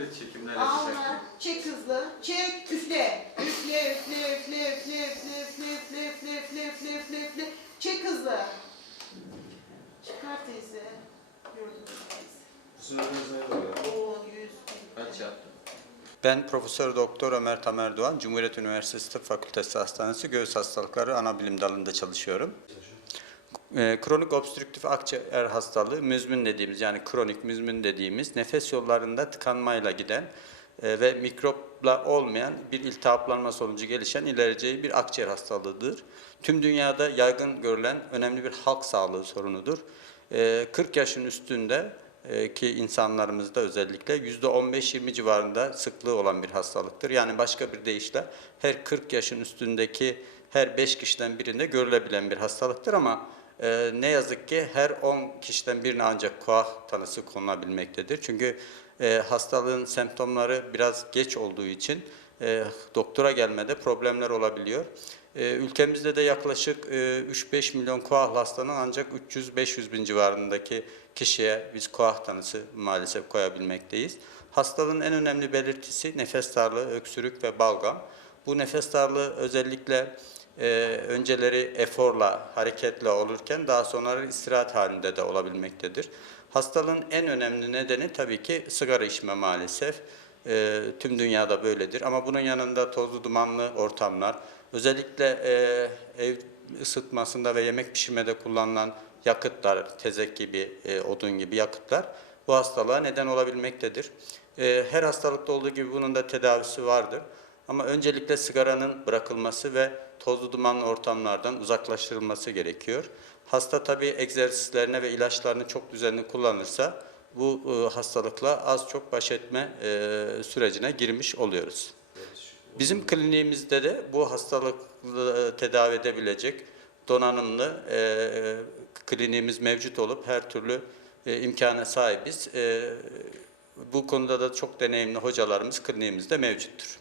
Evet çekimler yapacaktık. Çek hızlı. Çek üfle. Üfle üfle üfle üfle üfle üfle üfle üfle üfle üfle üfle üfle. Çek hızlı. Çıkar teyze. Bu sefer ben zayıf 10, 100, 100. Ben Profesör Doktor Ömer Tamer Doğan, Cumhuriyet Üniversitesi Tıp Fakültesi Hastanesi Göğüs Hastalıkları Ana Bilim Dalı'nda çalışıyorum. Ee, kronik obstrüktif akciğer hastalığı müzmin dediğimiz yani kronik müzmin dediğimiz nefes yollarında tıkanmayla giden e, ve mikropla olmayan bir iltihaplanma sonucu gelişen ilereceği bir akciğer hastalığıdır. Tüm dünyada yaygın görülen önemli bir halk sağlığı sorunudur. Ee, 40 yaşın üstünde e, ki insanlarımızda özellikle %15-20 civarında sıklığı olan bir hastalıktır. Yani başka bir deyişle her 40 yaşın üstündeki her 5 kişiden birinde görülebilen bir hastalıktır ama e, ne yazık ki her 10 kişiden birine ancak koah tanısı konulabilmektedir. Çünkü e, hastalığın semptomları biraz geç olduğu için e, doktora gelmede problemler olabiliyor. E, ülkemizde de yaklaşık e, 3-5 milyon koah hastanın ancak 300-500 bin civarındaki kişiye biz koah tanısı maalesef koyabilmekteyiz. Hastalığın en önemli belirtisi nefes darlığı, öksürük ve balgam. Bu nefes darlığı özellikle e, önceleri eforla, hareketle olurken daha sonra istirahat halinde de olabilmektedir. Hastalığın en önemli nedeni tabii ki sigara içme maalesef. E, tüm dünyada böyledir ama bunun yanında tozlu dumanlı ortamlar, özellikle e, ev ısıtmasında ve yemek pişirmede kullanılan yakıtlar, tezek gibi, e, odun gibi yakıtlar bu hastalığa neden olabilmektedir. E, her hastalıkta olduğu gibi bunun da tedavisi vardır. Ama öncelikle sigaranın bırakılması ve tozlu dumanlı ortamlardan uzaklaştırılması gerekiyor. Hasta tabii egzersizlerine ve ilaçlarını çok düzenli kullanırsa bu e, hastalıkla az çok baş etme e, sürecine girmiş oluyoruz. Bizim kliniğimizde de bu hastalıklı tedavi edebilecek donanımlı e, kliniğimiz mevcut olup her türlü e, imkana sahibiz. E, bu konuda da çok deneyimli hocalarımız kliniğimizde mevcuttur.